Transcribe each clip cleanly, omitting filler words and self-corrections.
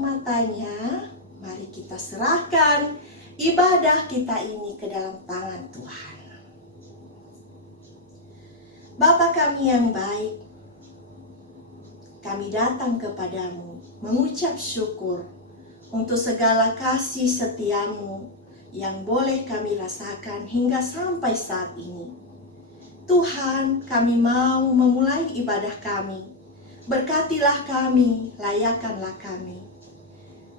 matanya, mari kita serahkan ibadah kita ini ke dalam tangan Tuhan. Bapa kami yang baik, kami datang kepadamu mengucap syukur untuk segala kasih setiamu yang boleh kami rasakan hingga sampai saat ini. Tuhan, kami mau memulai ibadah kami. Berkatilah kami, layakkanlah kami.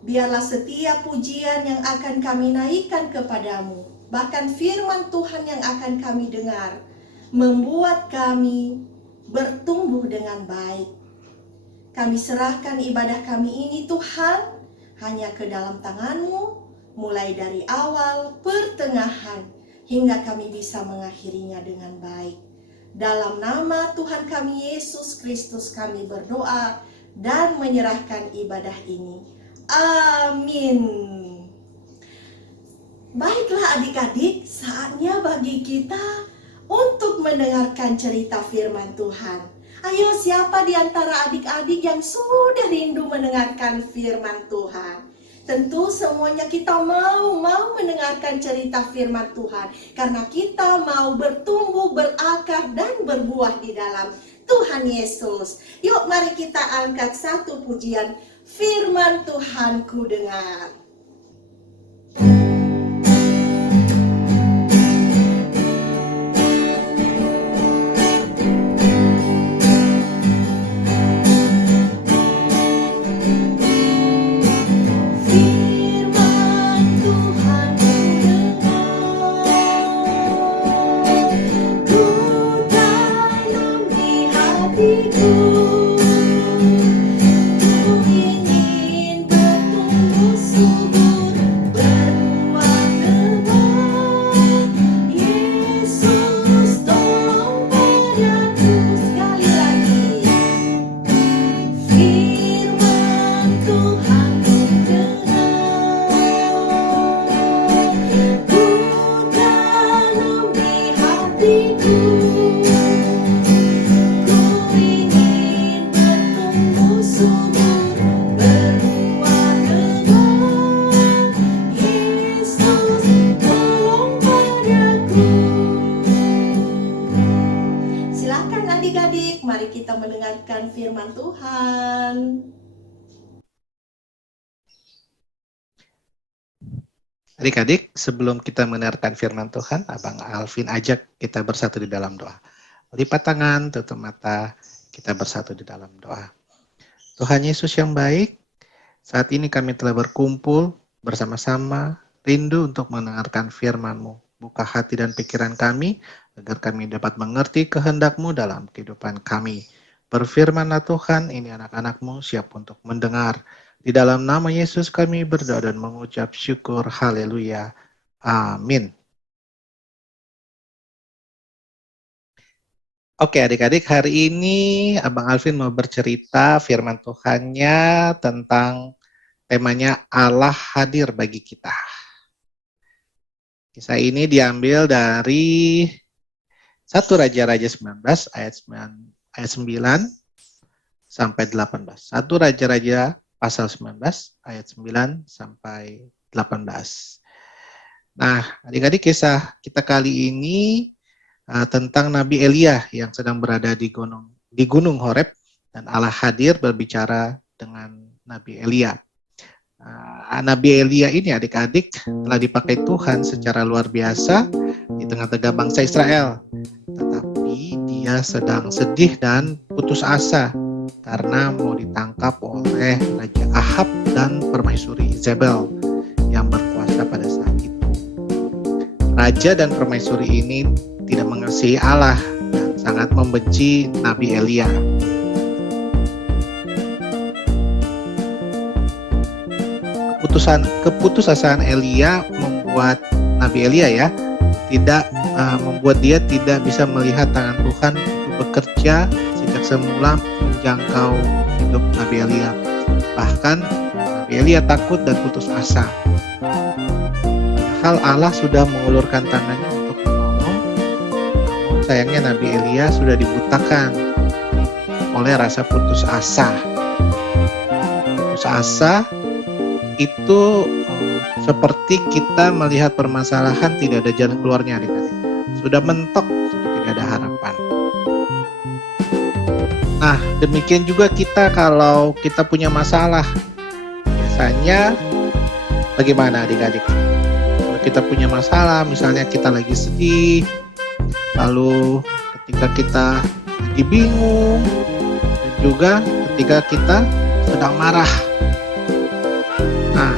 Biarlah setiap pujian yang akan kami naikkan kepadamu, bahkan firman Tuhan yang akan kami dengar, membuat kami bertumbuh dengan baik. Kami serahkan ibadah kami ini Tuhan, hanya ke dalam tangan-Mu, mulai dari awal, pertengahan, hingga kami bisa mengakhirinya dengan baik. Dalam nama Tuhan kami Yesus Kristus kami berdoa dan menyerahkan ibadah ini. Amin. Baiklah adik-adik, saatnya bagi kita untuk mendengarkan cerita firman Tuhan. Ayo, siapa di antara adik-adik yang sudah rindu mendengarkan firman Tuhan? Tentu semuanya kita mau mendengarkan cerita firman Tuhan, karena kita mau bertumbuh, berakar, dan berbuah di dalam Tuhan Yesus. Yuk mari kita angkat satu pujian, firman Tuhan ku dengar. Firman Tuhan. Adik-adik, sebelum kita mendengarkan firman Tuhan, Abang Alvin ajak kita bersatu di dalam doa. Lipat tangan, tutup mata, kita bersatu di dalam doa. Tuhan Yesus yang baik, saat ini kami telah berkumpul bersama-sama, rindu untuk mendengarkan firman-Mu. Buka hati dan pikiran kami, agar kami dapat mengerti kehendak-Mu dalam kehidupan kami. Berfirmanlah Tuhan, ini anak-anak-Mu siap untuk mendengar. Di dalam nama Yesus kami berdoa dan mengucap syukur. Haleluya. Amin. Oke adik-adik, hari ini Abang Alvin mau bercerita firman Tuhannya tentang temanya Allah hadir bagi kita. Kisah ini diambil dari 1 Raja-Raja 19 ayat 9 sampai 18. 1 Raja-Raja pasal 19 ayat 9 sampai 18. Nah, adik-adik, kisah kita kali ini tentang Nabi Elia yang sedang berada di gunung Horeb, dan Allah hadir berbicara dengan Nabi Elia. Nabi Elia ini adik-adik telah dipakai Tuhan secara luar biasa di tengah-tengah bangsa Israel. Tetapi dia sedang sedih dan putus asa karena mau ditangkap oleh Raja Ahab dan permaisuri Izebel yang berkuasa pada saat itu. Raja dan permaisuri ini tidak mengasihi Allah dan sangat membenci Nabi Elia. Keputusasaan Elia membuat Nabi Elia membuat dia tidak bisa melihat tangan Tuhan untuk bekerja sejak semula menjangkau hidup Nabi Elia. Bahkan Nabi Elia takut dan putus asa. Padahal Allah sudah mengulurkan tangannya untuk menolong, namun sayangnya Nabi Elia sudah dibutakan oleh rasa putus asa. Putus asa itu seperti kita melihat permasalahan tidak ada jalan keluarnya, adik-adik. Sudah mentok, sudah tidak ada harapan. Nah, demikian juga kita kalau kita punya masalah. Biasanya bagaimana adik-adik? Kalau kita punya masalah, misalnya kita lagi sedih, lalu ketika kita lagi bingung, dan juga ketika kita sedang marah. Nah,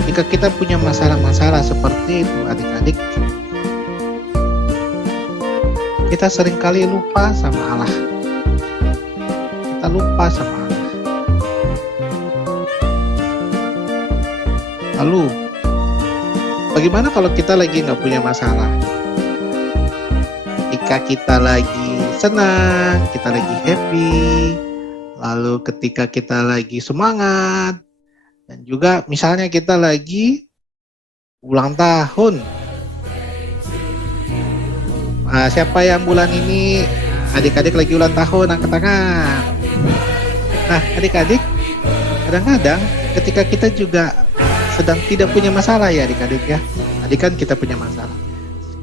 ketika kita punya masalah-masalah seperti itu, adik-adik, kita seringkali lupa sama Allah. Kita lupa sama Allah. Lalu, bagaimana kalau kita lagi nggak punya masalah? Ketika kita lagi senang, kita lagi happy, lalu ketika kita lagi semangat, dan juga misalnya kita lagi ulang tahun. Nah, siapa yang bulan ini adik-adik lagi ulang tahun, angkat tangan. Nah, adik-adik, kadang-kadang ketika kita juga sedang tidak punya masalah ya adik-adik ya. Tadi kan kita punya masalah.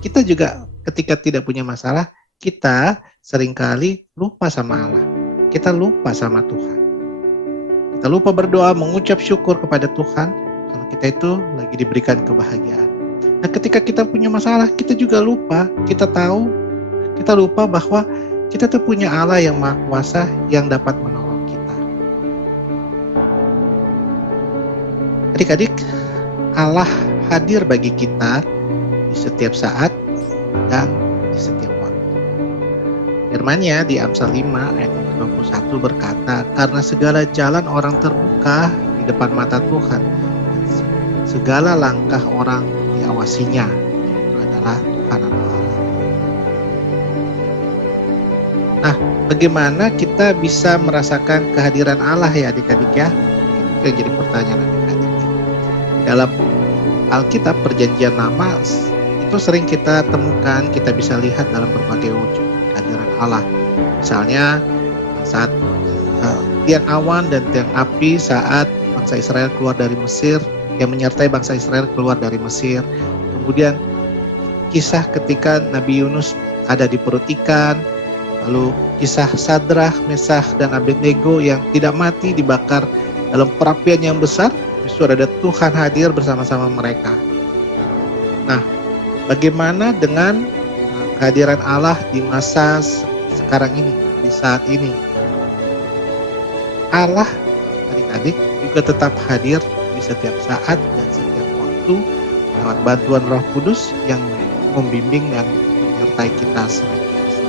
Kita juga ketika tidak punya masalah, kita seringkali lupa sama Allah. Kita lupa sama Tuhan. Kita lupa berdoa, mengucap syukur kepada Tuhan kalau kita itu lagi diberikan kebahagiaan. Nah, ketika kita punya masalah, kita juga lupa. Kita lupa bahwa kita tuh punya Allah yang Maha Kuasa yang dapat menolong kita. Adik-adik, Allah hadir bagi kita di setiap saat dan di setiap waktu. Firman-Nya di Amsal 5 ayat 21 berkata, karena segala jalan orang terbuka di depan mata Tuhan, segala langkah orang diawasinya, itu adalah Tuhan atau Allah. Nah, bagaimana kita bisa merasakan kehadiran Allah ya adik-adik ya? Itu yang jadi pertanyaan adik-adik. Di dalam Alkitab Perjanjian Lama itu sering kita temukan, kita bisa lihat dalam berbagai wujud kehadiran Allah. Misalnya saat tiang awan dan tiang api saat bangsa Israel keluar dari Mesir, yang menyertai bangsa Israel keluar dari Mesir. Kemudian kisah ketika Nabi Yunus ada di perut ikan, lalu kisah Sadrah, Mesakh, dan Abednego yang tidak mati dibakar dalam perapian yang besar, justru ada Tuhan hadir bersama-sama mereka. Nah, bagaimana dengan kehadiran Allah di masa sekarang ini, di saat ini? Allah, adik-adik, juga tetap hadir di setiap saat dan setiap waktu lewat bantuan Roh Kudus yang membimbing dan menyertai kita senantiasa.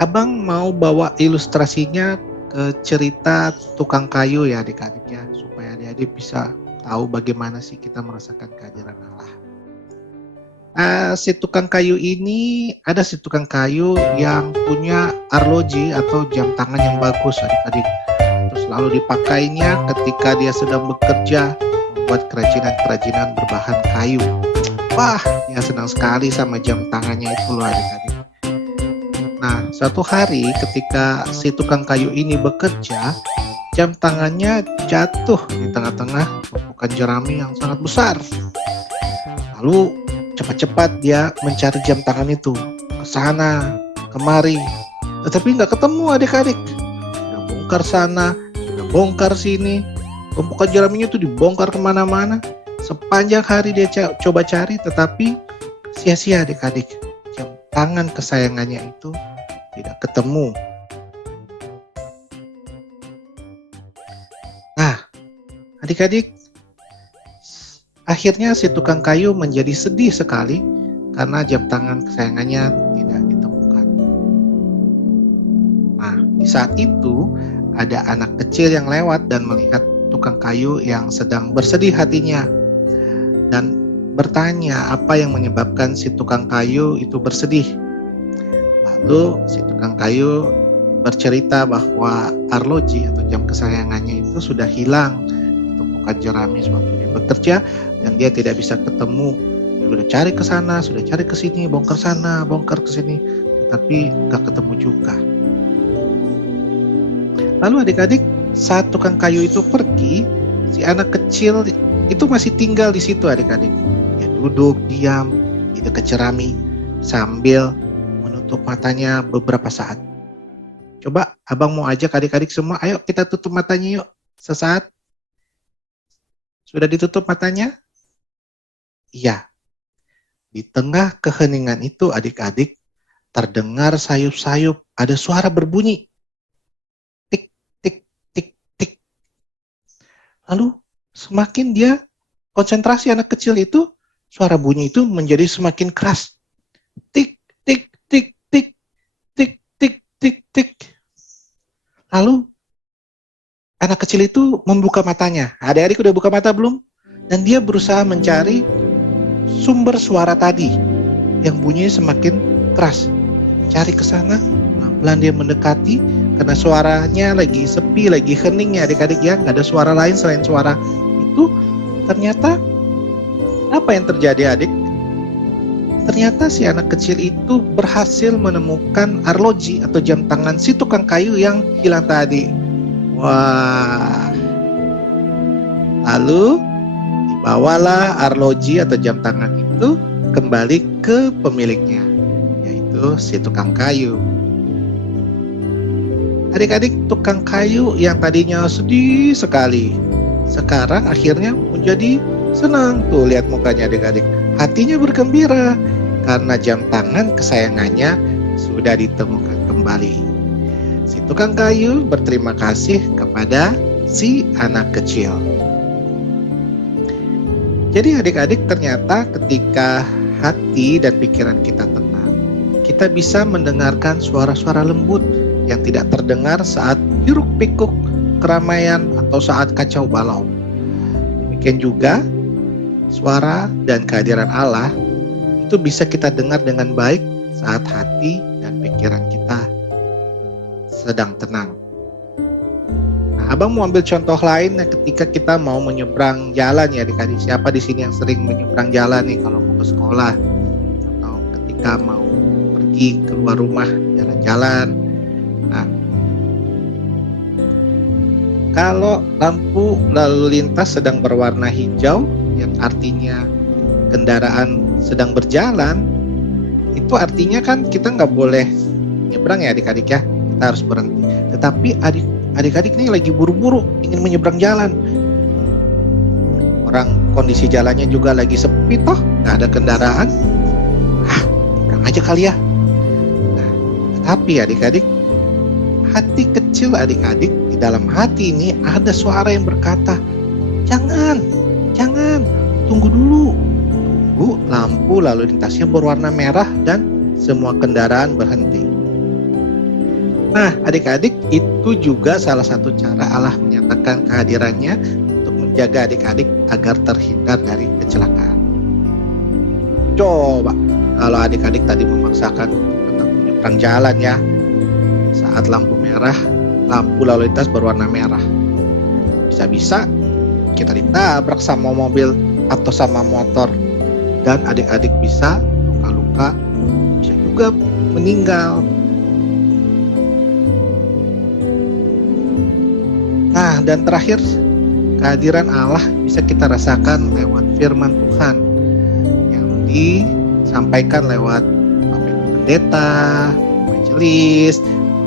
Abang mau bawa ilustrasinya ke cerita tukang kayu ya adik-adik ya, supaya adik-adik bisa tahu bagaimana sih kita merasakan kehadiran Allah. Si tukang kayu ini, ada si tukang kayu yang punya arloji atau jam tangan yang bagus adik-adik. Terus lalu dipakainya ketika dia sedang bekerja membuat kerajinan-kerajinan berbahan kayu. Wah, dia senang sekali sama jam tangannya itu loh adik-adik. Nah, suatu hari ketika si tukang kayu ini bekerja, jam tangannya jatuh di tengah-tengah tumpukan jerami yang sangat besar. Lalu cepat-cepat dia mencari jam tangan itu, ke sana, kemari, tetapi nggak ketemu adik-adik. Sudah bongkar sana, sudah bongkar sini, tumpukan jeraminya itu dibongkar kemana-mana. Sepanjang hari dia coba cari, tetapi sia-sia adik-adik. Jam tangan kesayangannya itu tidak ketemu. Nah, adik-adik, akhirnya si tukang kayu menjadi sedih sekali karena jam tangan kesayangannya tidak ditemukan. Nah, di saat itu ada anak kecil yang lewat dan melihat tukang kayu yang sedang bersedih hatinya dan bertanya apa yang menyebabkan si tukang kayu itu bersedih. Lalu si tukang kayu bercerita bahwa arloji atau jam kesayangannya itu sudah hilang di tumpukan jerami sewaktu dia bekerja dan dia tidak bisa ketemu. Dia sudah cari ke sana, sudah cari ke sini, bongkar sana, bongkar ke sini, tetapi nggak ketemu juga. Lalu adik-adik, saat tukang kayu itu pergi, si anak kecil itu masih tinggal di situ adik-adik. Dia duduk diam di dekat jerami sambil menutup matanya beberapa saat. Coba abang mau ajak adik-adik semua, ayo kita tutup matanya yuk sesaat. Sudah ditutup matanya? Iya. Di tengah keheningan itu adik-adik terdengar sayup-sayup ada suara berbunyi. Tik, tik, tik, tik. Lalu semakin dia konsentrasi anak kecil itu, suara bunyi itu menjadi semakin keras. Tik, tik, tik, tik, tik, tik, tik, tik. Lalu anak kecil itu membuka matanya. Adik-adik udah buka mata belum? Dan dia berusaha mencari sumber suara tadi yang bunyinya semakin keras. Cari ke sana, pelan-pelan dia mendekati karena suaranya lagi sepi, lagi hening ya adik-adik ya, nggak ada suara lain selain suara itu. Ternyata apa yang terjadi adik? Ternyata si anak kecil itu berhasil menemukan arloji atau jam tangan si tukang kayu yang hilang tadi. Wah. Lalu dibawalah arloji atau jam tangan itu kembali ke pemiliknya, yaitu si tukang kayu. Adik-adik, tukang kayu yang tadinya sedih sekali, sekarang akhirnya menjadi senang. Tuh lihat mukanya adik-adik, hatinya bergembira karena jam tangan kesayangannya sudah ditemukan kembali. Si tukang kayu berterima kasih kepada si anak kecil. Jadi adik-adik, ternyata ketika hati dan pikiran kita tenang, kita bisa mendengarkan suara-suara lembut yang tidak terdengar saat hiruk-pikuk keramaian atau saat kacau balau. Demikian juga suara dan kehadiran Allah itu bisa kita dengar dengan baik saat hati dan pikiran kita sedang tenang. Nah, abang mau ambil contoh lain ketika kita mau menyeberang jalan ya adik-adik. Siapa di sini yang sering menyeberang jalan nih kalau mau ke sekolah atau ketika mau pergi keluar rumah jalan-jalan? Nah, kalau lampu lalu lintas sedang berwarna hijau, yang artinya kendaraan sedang berjalan, itu artinya kan kita nggak boleh nyebrang ya adik-adik ya, kita harus berhenti. Tetapi adik-adik ini lagi buru-buru ingin menyeberang jalan. Orang kondisi jalannya juga lagi sepi toh, nggak ada kendaraan. Nyebrang aja kali ya. Nah, tetapi adik-adik, hati kecil adik-adik, di dalam hati ini ada suara yang berkata, jangan, tunggu dulu. Tunggu lampu lalu lintasnya berwarna merah dan semua kendaraan berhenti. Nah, adik-adik, itu juga salah satu cara Allah menyatakan kehadirannya untuk menjaga adik-adik agar terhindar dari kecelakaan. Coba kalau adik-adik tadi memaksakan untuk tetap menyeberang jalan ya, saat lampu merah, lampu lalu lintas berwarna merah, bisa-bisa kita ditabrak sama mobil atau sama motor, dan adik-adik bisa luka-luka, bisa juga meninggal. Nah, dan terakhir, kehadiran Allah bisa kita rasakan lewat firman Tuhan yang disampaikan lewat pendeta, majelis,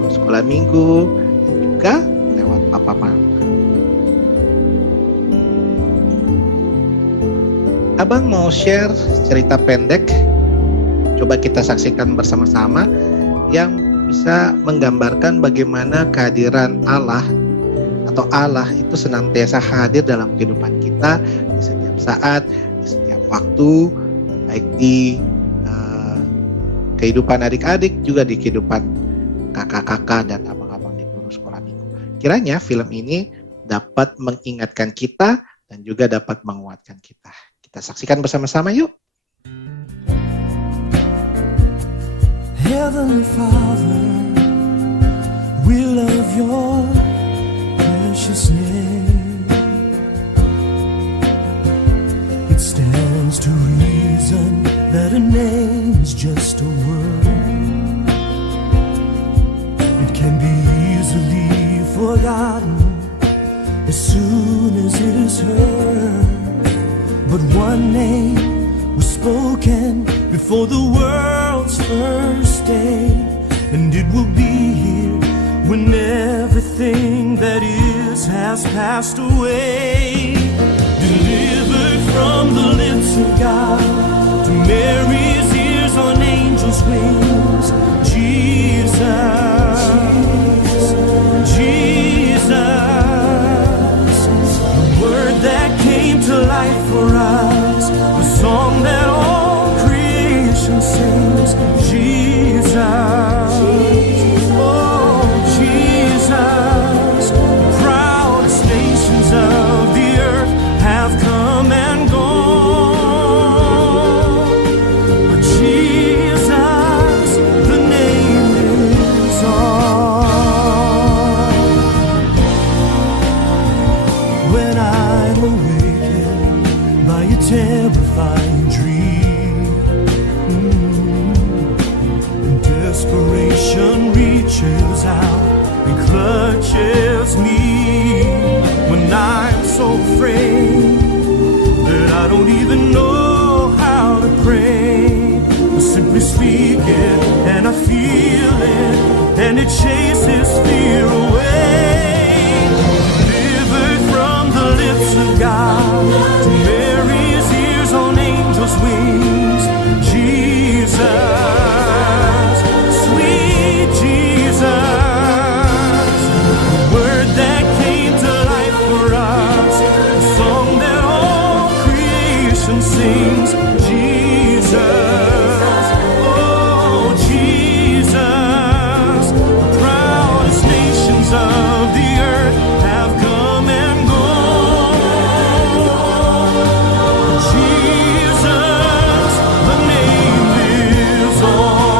sekolah minggu, dan juga lewat Papa Mama. Abang mau share cerita pendek, coba kita saksikan bersama-sama, yang bisa menggambarkan bagaimana kehadiran Allah atau Allah itu senantiasa hadir dalam kehidupan kita di setiap saat, di setiap waktu, baik di kehidupan adik-adik, juga di kehidupan kakak-kakak dan abang-abang di guru sekolah minggu. Kiranya film ini dapat mengingatkan kita dan juga dapat menguatkan kita. Kita saksikan bersama-sama yuk. Heavenly Father, we love your precious name. It stands to reason that a name's just a word. It can be easily forgotten soon as it is heard. But one name was spoken before the world's first day, and it will be here when everything that is has passed away. Delivered from the lips of God to Mary's ears on angels' wings. Jesus, Jesus, the word that came to life for us, the song that all creation sings. Jesus, oh Jesus, proudest nations of the earth have come and gone, but Jesus, the name lives on. When I'm awakened by a terrifying dream, and desperation reaches out and clutches me, when I'm so afraid that I don't even know how to pray, I simply speak it and I feel it, and it chases fear away. Delivered from the lips of God to Mary's ears on angels' wings. Jesus, sweet Jesus, the word that came to life for us, the song that all creation sings. Jesus, oh Jesus, the proudest nations of the earth have come and gone. Jesus, the name lives on.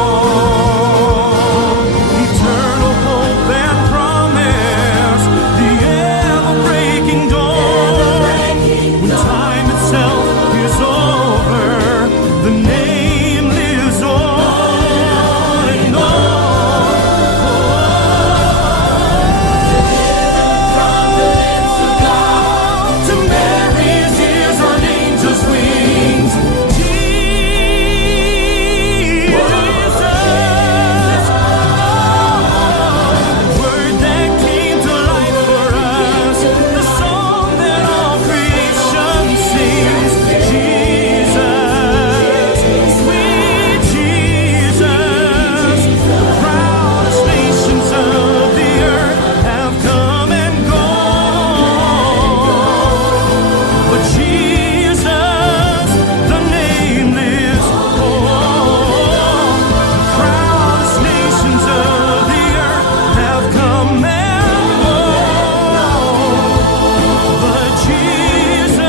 Eternal hope and promise, the ever-breaking dawn. When time itself is over, the name lives on and on. To Mary's ears on angels' wings. Jesus, word that came to life for us, the song that all creation sings. Jesus, sweet Jesus, the proudest nations of the earth have come and gone, but Jesus, the name lives on. The proudest nations of the earth have come and gone, but Jesus,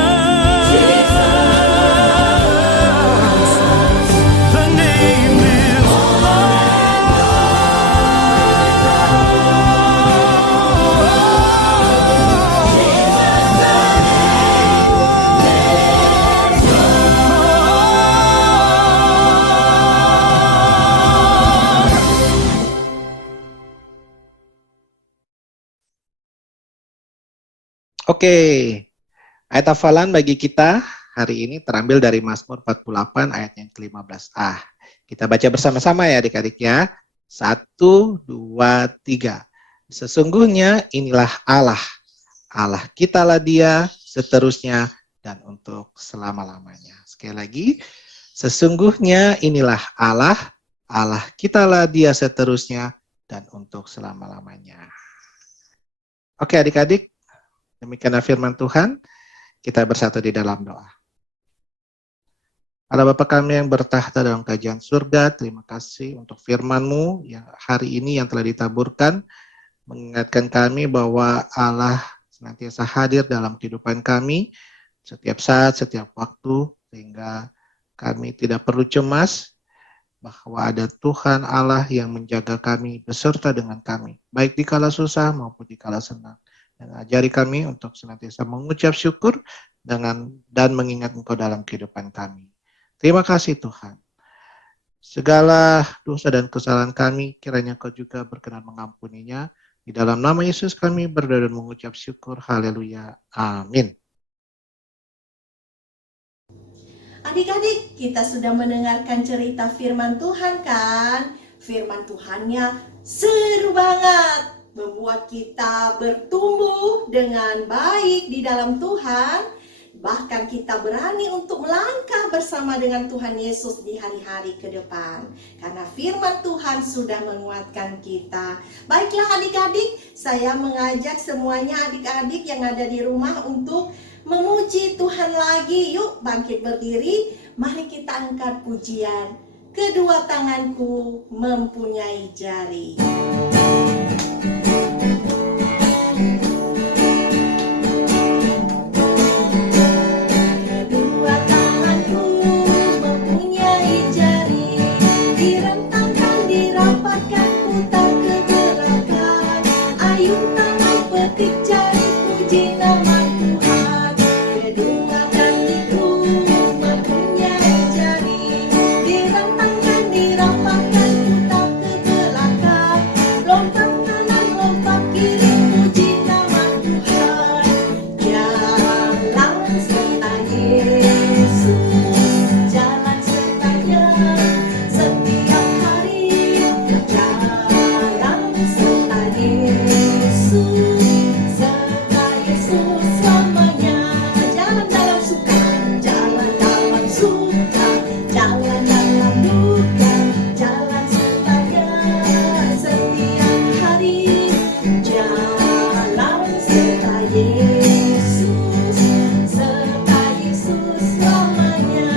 the name lives Oke, ayat hafalan bagi kita hari ini terambil dari Mazmur 48 ayat yang ke-15a. Kita baca bersama-sama ya adik-adik ya. 1, 2, 3. Sesungguhnya inilah Allah. Allah kitalah dia seterusnya dan untuk selama-lamanya. Sekali lagi, sesungguhnya inilah Allah. Allah kitalah dia seterusnya dan untuk selama-lamanya. Oke adik-adik, demikianlah firman Tuhan. Kita bersatu di dalam doa. Allah Bapa kami yang bertahta dalam kerajaan surga, terima kasih untuk firman-Mu yang hari ini yang telah ditaburkan, mengingatkan kami bahwa Allah senantiasa hadir dalam kehidupan kami, setiap saat, setiap waktu, sehingga kami tidak perlu cemas, bahwa ada Tuhan Allah yang menjaga kami beserta dengan kami, baik di kala susah maupun di kala senang. Dan ajari kami untuk senantiasa mengucap syukur dan mengingat Engkau dalam kehidupan kami. Terima kasih Tuhan. Segala dosa dan kesalahan kami, kiranya Engkau juga berkenan mengampuninya, Di dalam nama Yesus kami berdoa dan mengucap syukur. Haleluya. Amin. Adik-adik, kita sudah mendengarkan cerita firman Tuhan kan? Firman Tuhannya seru banget, membuat kita bertumbuh dengan baik di dalam Tuhan. Bahkan kita berani untuk melangkah bersama dengan Tuhan Yesus di hari-hari ke depan. Karena firman Tuhan sudah menguatkan kita. Baiklah adik-adik, saya mengajak semuanya adik-adik yang ada di rumah untuk memuji Tuhan lagi. Yuk bangkit berdiri, mari kita angkat pujian. Kedua tanganku mempunyai jari. Kedua tanganku mempunyai jari, direntangkan, dirapatkan, putar ke belakang. Ayun tangan petik jari, puji nama Tuhan. Kedua kakiku mempunyai jari, direntangkan, dirapatkan, putar ke belakang. Lompat kanan, lompat kiri, puji nama Tuhan. Jalan serta Yesus, jalan sertanya setiap hari. Jalan serta Yesus selamanya. Jalan dalam suka, jalan dalam suka, jalan dalam duka, jalan sertanya setiap hari. Jalan serta Yesus selamanya.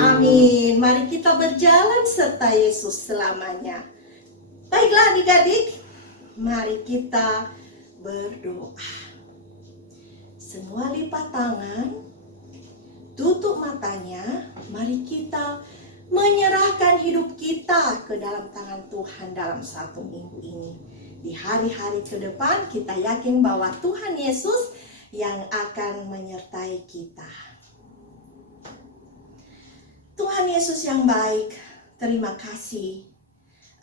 Amin. Mari kita berjalan serta Yesus selamanya. Baiklah adik-adik, mari kita berdoa. Semua lipat tangan, tutup matanya, mari kita menyerahkan hidup kita ke dalam tangan Tuhan dalam satu minggu ini. Di hari-hari ke depan kita yakin bahwa Tuhan Yesus yang akan menyertai kita. Tuhan Yesus yang baik, terima kasih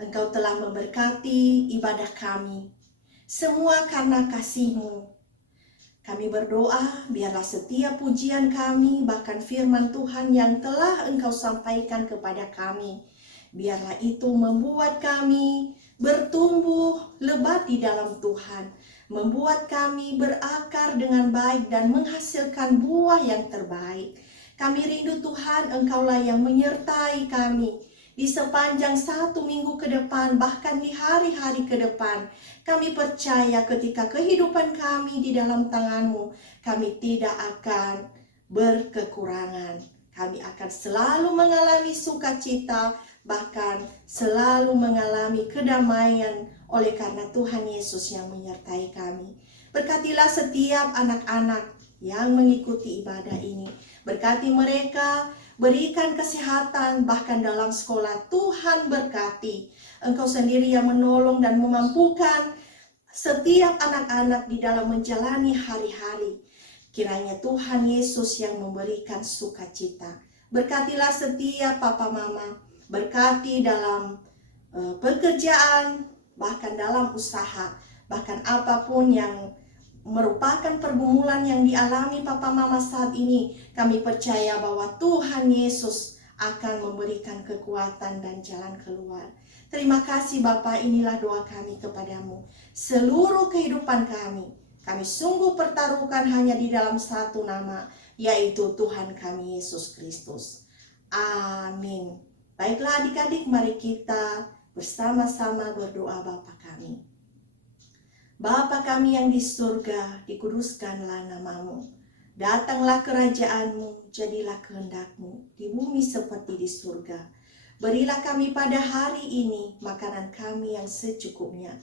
Engkau telah memberkati ibadah kami. Semua karena kasih-Mu. Kami berdoa, biarlah setiap pujian kami, bahkan firman Tuhan yang telah Engkau sampaikan kepada kami, biarlah itu membuat kami bertumbuh lebat di dalam Tuhan, membuat kami berakar dengan baik dan menghasilkan buah yang terbaik. Kami rindu Tuhan, Engkaulah yang menyertai kami di sepanjang satu minggu ke depan, bahkan di hari-hari ke depan. Kami percaya ketika kehidupan kami di dalam tangan-Mu, kami tidak akan berkekurangan. Kami akan selalu mengalami sukacita, bahkan selalu mengalami kedamaian oleh karena Tuhan Yesus yang menyertai kami. Berkatilah setiap anak-anak yang mengikuti ibadah ini. Berkati mereka, berikan kesehatan, bahkan dalam sekolah Tuhan berkati. Engkau sendiri yang menolong dan memampukan setiap anak-anak di dalam menjalani hari-hari. Kiranya Tuhan Yesus yang memberikan sukacita. Berkatilah setiap papa mama, berkati dalam pekerjaan, bahkan dalam usaha, bahkan apapun yang merupakan pergumulan yang dialami papa mama saat ini. Kami percaya bahwa Tuhan Yesus akan memberikan kekuatan dan jalan keluar. Terima kasih Bapa, inilah doa kami kepadamu. Seluruh kehidupan kami sungguh pertaruhkan hanya di dalam satu nama, yaitu Tuhan kami Yesus Kristus. Amin. Baiklah adik-adik, mari kita bersama-sama berdoa Bapa kami. Bapa kami yang di surga, dikuduskanlah namamu. Datanglah kerajaan-Mu, jadilah kehendak-Mu di bumi seperti di surga. Berilah kami pada hari ini makanan kami yang secukupnya.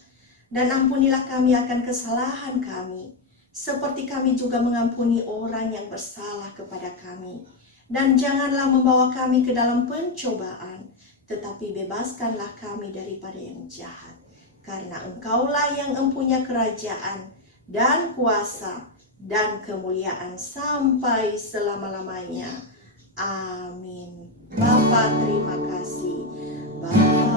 Dan ampunilah kami akan kesalahan kami, seperti kami juga mengampuni orang yang bersalah kepada kami. Dan janganlah membawa kami ke dalam pencobaan, tetapi bebaskanlah kami daripada yang jahat. Karena Engkaulah yang mempunyai kerajaan dan kuasa dan kemuliaan sampai selama-lamanya. Amin. Bapa, terima kasih. Bapa.